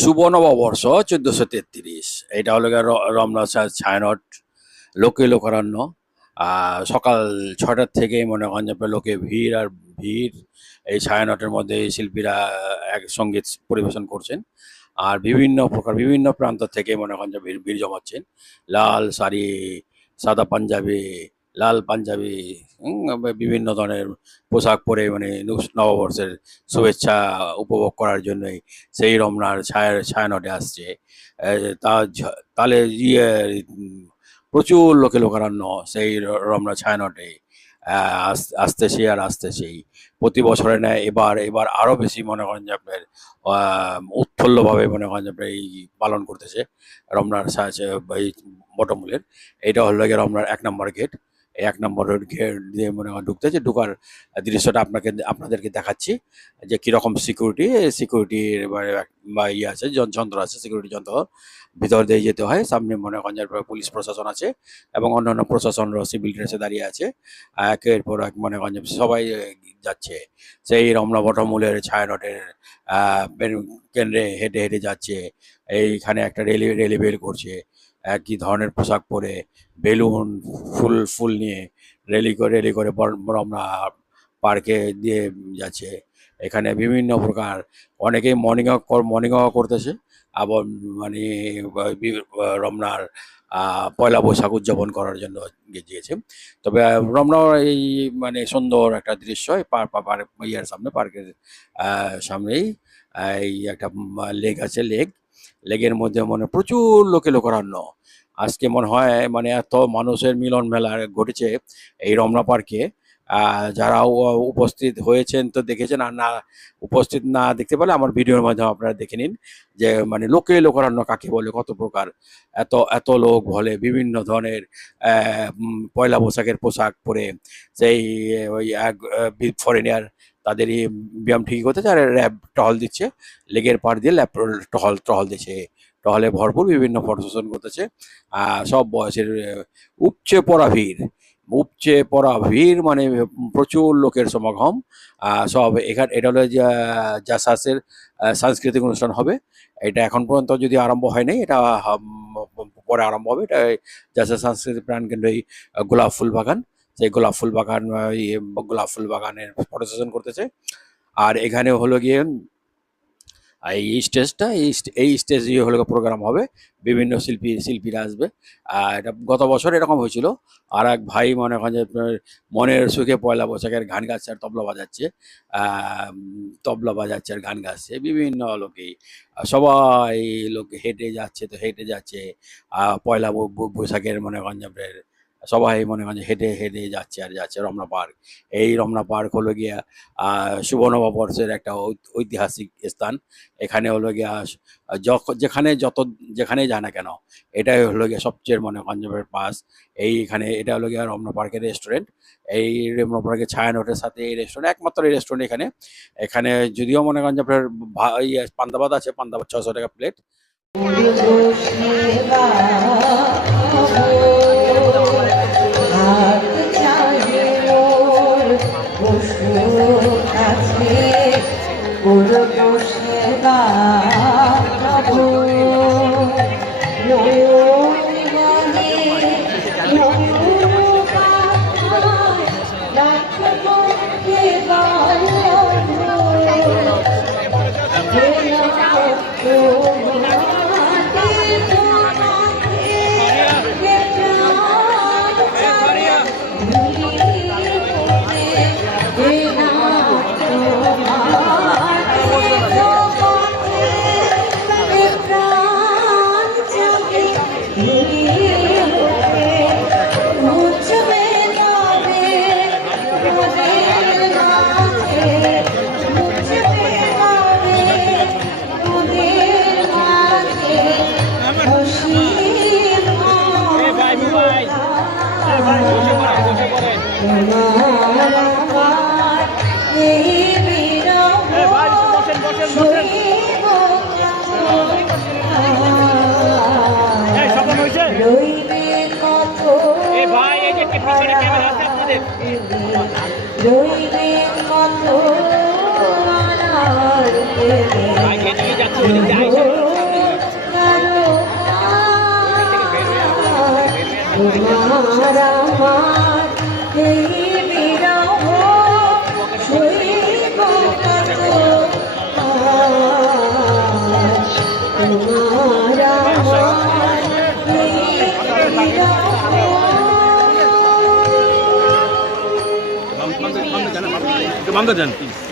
শুভ নববর্ষ 1433। এটা হলো গিয়ে রমনা ছায়ানট লোকে লোকারণ্য। সকাল 6টার থেকেই মনে করেন যে আপনার লোকে ভিড় আর ভিড়। এই ছায়ানটের মধ্যে এই শিল্পীরা এক সঙ্গীত পরিবেশন করছেন। আর বিভিন্ন প্রকার বিভিন্ন প্রান্ত থেকে মনে করেন যে ভিড় ভিড় জমাচ্ছেন। লাল শাড়ি, সাদা পাঞ্জাবি, লাল পাঞ্জাবি, বিভিন্ন ধরনের পোশাক পরে মানে নববর্ষের শুভেচ্ছা উপভোগ করার জন্যই সেই রমনার ছায়ানটে আসছে। তাহলে প্রচুর লোকে লোকারণ্য সেই রমনা ছায়ানটে আসতেছে আর আসতেছেই। প্রতি বছরে নেয় এবার এবার আরো বেশি মনে করেন যে আপনার উৎফুল্লভাবে মনে করেন যে আপনার এই পালন করতেছে রমনার এই বটমূলের। এটা হলো গিয়ে রমনার 1 নম্বর গেট। এই 1 নম্বর গেট দিয়ে মনে হয় ঢুকতেছে। ঢোকার দৃশ্যটা আপনাদেরকে দেখাচ্ছি যে কিরকম সিকিউরিটির বা ইয়ে আছে, যন্ত্র আছে, সিকিউরিটি যন্ত্র। ভিতর দিয়ে যেতে হয়। সামনে মনে করেন যে পুলিশ প্রশাসন আছে এবং অন্যান্য প্রশাসনরা সিভিল ড্রেসে দাঁড়িয়ে আছে। একের পর এক মনে করেন যে সবাই যাচ্ছে সেই রমনা বটমূলের ছায়ানটের কেন্দ্রে হেঁটে হেঁটে যাচ্ছে। এইখানে একটা রেলি বের করছে। একই ধরনের পোশাক পরে বেলুন ফুল নিয়ে রেলি করে রমনা পার্কে দিয়ে যাচ্ছে। এখানে বিভিন্ন প্রকার অনেকেই মর্নিং ওয়াক করতেছে। আবার মানে রমনার পয়লা বৈশাখ উদযাপন করার জন্য গিয়েছে। তবে রমনার এই মানে সুন্দর একটা দৃশ্য এই ইয়ার সামনে, পার্কের সামনেই এই একটা লেক আছে। লেকের মধ্যে মানে প্রচুর লোকে লোকারণ্য। আজকে মনে হয় মানে এত মানুষের মিলন মেলা ঘটেছে এই রমনা পার্কে। যারা উপস্থিত হয়েছেন তো দেখেছেন, আর না উপস্থিত না দেখতে পারলে আমার ভিডিওর মাধ্যমে আপনারা দেখে নিন যে মানে লোকে লোকারণ্য কাকে বলে, কত প্রকার। এত এত লোক বলে বিভিন্ন ধরনের পয়লা বৈশাখের পোশাক পরে সেই ওই ফরেনিয়ার তাদেরই ব্যায়াম ঠিক করতেছে আর র্যাব টহল দিচ্ছে। লেগের পাড় দিয়ে টহল দিচ্ছে। টহলে ভরপুর বিভিন্ন ফটো সেশন করতেছে। সব বয়সের উপচে পড়া ভিড় মানে প্রচুর লোকের সমাগম। সব এখানে এটা হলো জাসাসের সাংস্কৃতিক অনুষ্ঠান হবে। এটা এখন পর্যন্ত যদি আরম্ভ হয় নাই, এটা পরে আরম্ভ হবে। এটা জাসাস সাংস্কৃতিক প্রাণকেন্দ্র এই গোলাপ ফুল বাগান, সেই গোলাপ ফুল বাগানের ফটো সেশন করতেছে। আর এখানে হলো গিয়ে এই স্টেজটা এই স্টেজ দিয়ে হলো প্রোগ্রাম হবে। বিভিন্ন শিল্পীরা আসবে। এটা গত বছর এরকম হয়েছিল। আর এক ভাই মনে করেন যে মনের সুখে পয়লা বৈশাখের গান গাচ্ছে আর তবলা বাজাচ্ছে আর গান গাচ্ছে। বিভিন্ন লোকেই সবাই লোক হেঁটে যাচ্ছে। পয়লা বৈশাখের মনে করেন যে আপনার সবাই মনে করেন যে হেঁটে হেঁটে যাচ্ছে রমনা পার্ক। এই রমনা পার্ক হলো গিয়া শুভ নববর্ষের একটা ঐতিহাসিক স্থান। এখানে হলো গিয়া যেখানে যায় না কেন, এটাই হলো গিয়া সবচেয়ে মনে করেন যে পাস। এইখানে এটা হলো গিয়া রমনা পার্কের রেস্টুরেন্ট। এই রমনা পার্কের ছায়ানটের সাথে এই রেস্টুরেন্ট, একমাত্র এই রেস্টুরেন্ট এখানে। এখানে যদিও মনে করেন যে আপনার পান্তা ভাত আছে, পান্তা ভাত 600 টাকা প্লেট। রইবে কত তোমার আমার এই বিরহ সইব কত আজ তোমার আমার এই বিরহ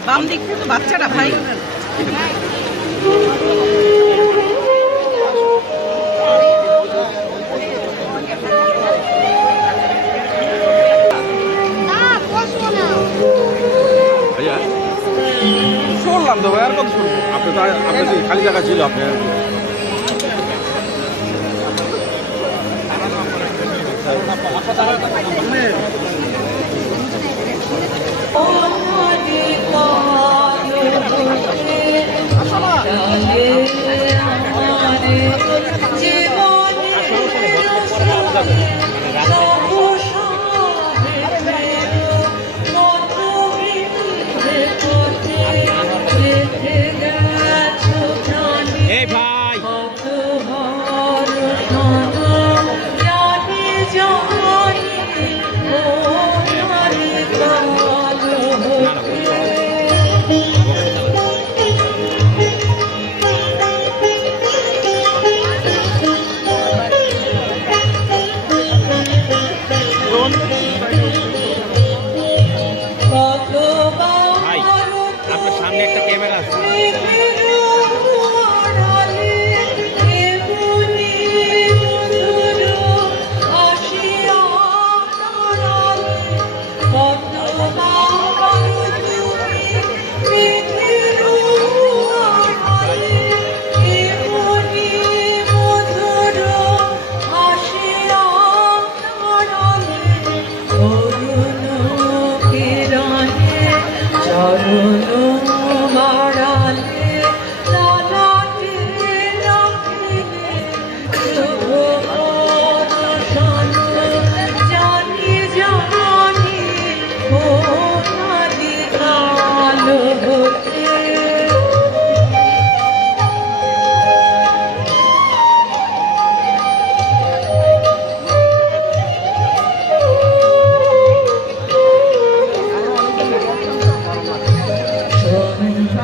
বাম দিক থেকে বাচ্চাটা ভাই শুনলাম তো ভাই আর কত শুনবো আপনি তো আপনার যে খালি জায়গা ছিল আপনি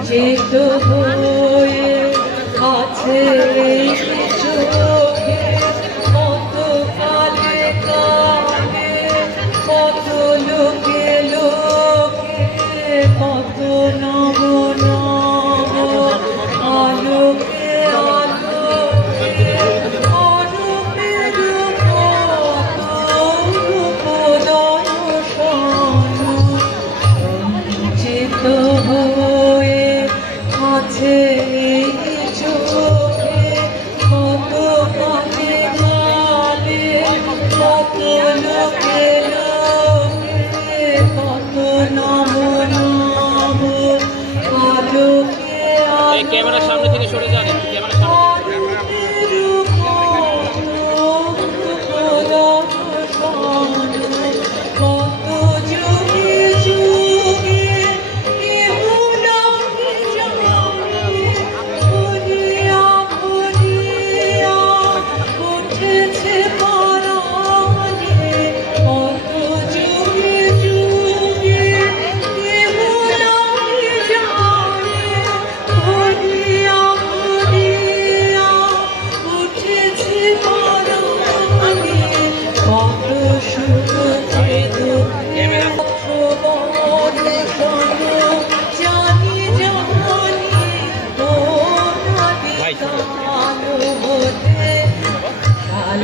চিত হয়ে আছে চোখে কত কালে কালে কত লোকে লোকে কত নব নব আলোকে আলোকে অরূপের রূপ দর্শন চিত হয়ে আছে চোখে কত কালে কালে কত লোকে লোকে কত নব নব আলোকে ক্যামেরার সামনে থেকে সরে যান ক্যামেরার সামনে কত যুগে যুগে ভুলিয়া ভুলিয়া উঠেছে পরাণে কত যুগে যুগে ভুলিয়া ভুলিয়া উঠেছে পরাণে কত সুখ জানি জানি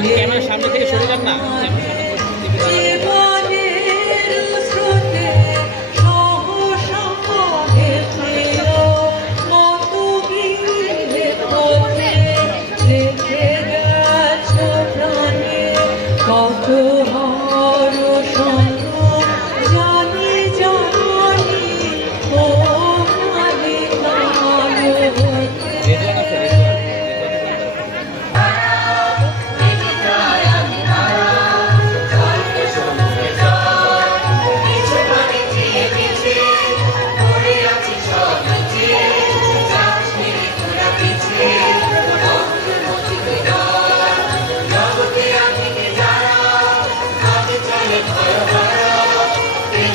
ক্যামেরার সামনে থেকে সরে যান না জীবনের স্রোতে সহসা হেঁটেও কত ভিড়ে পথে রেখে গেছো প্রাণে কত হরষণ জানি জানি ও কালে কালো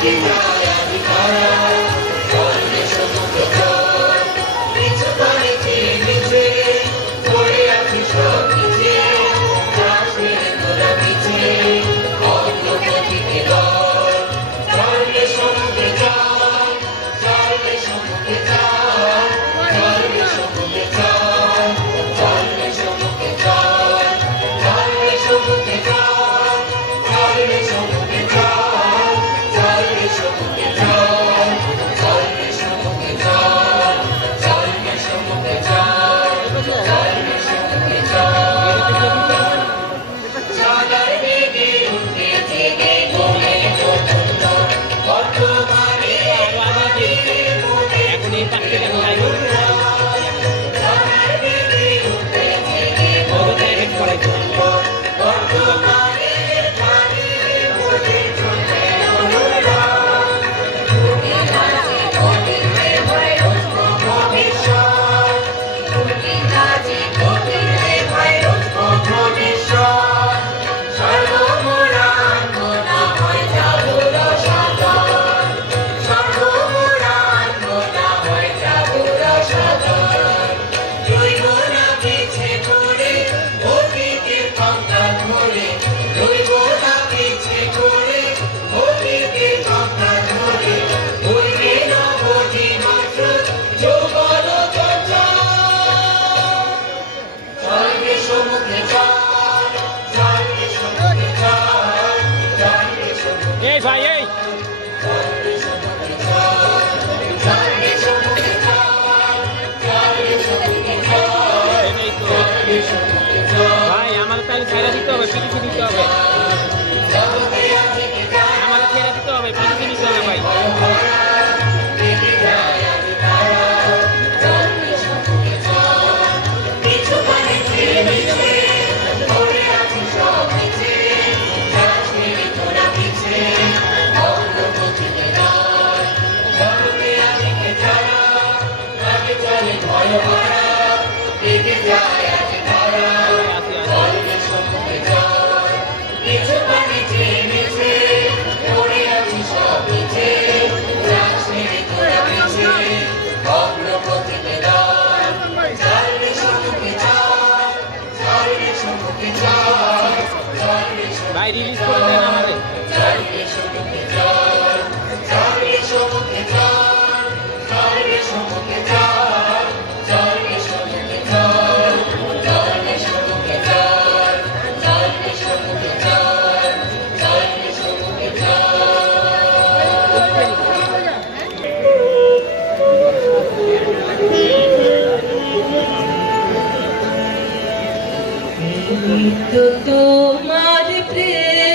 এখন এই পাশ থেকে যাই হেড করাইছে এই ভাই এই ভাই আমাদের তাহলে ছেড়ে দিতে হবে পিলিশি দিতে হবে আমাদের ছেড়ে দিতে হবে পিলিশি দিতে হবে ভাই ভাই রিলিজ করে দেন আমাদের তো তোমার প্রেম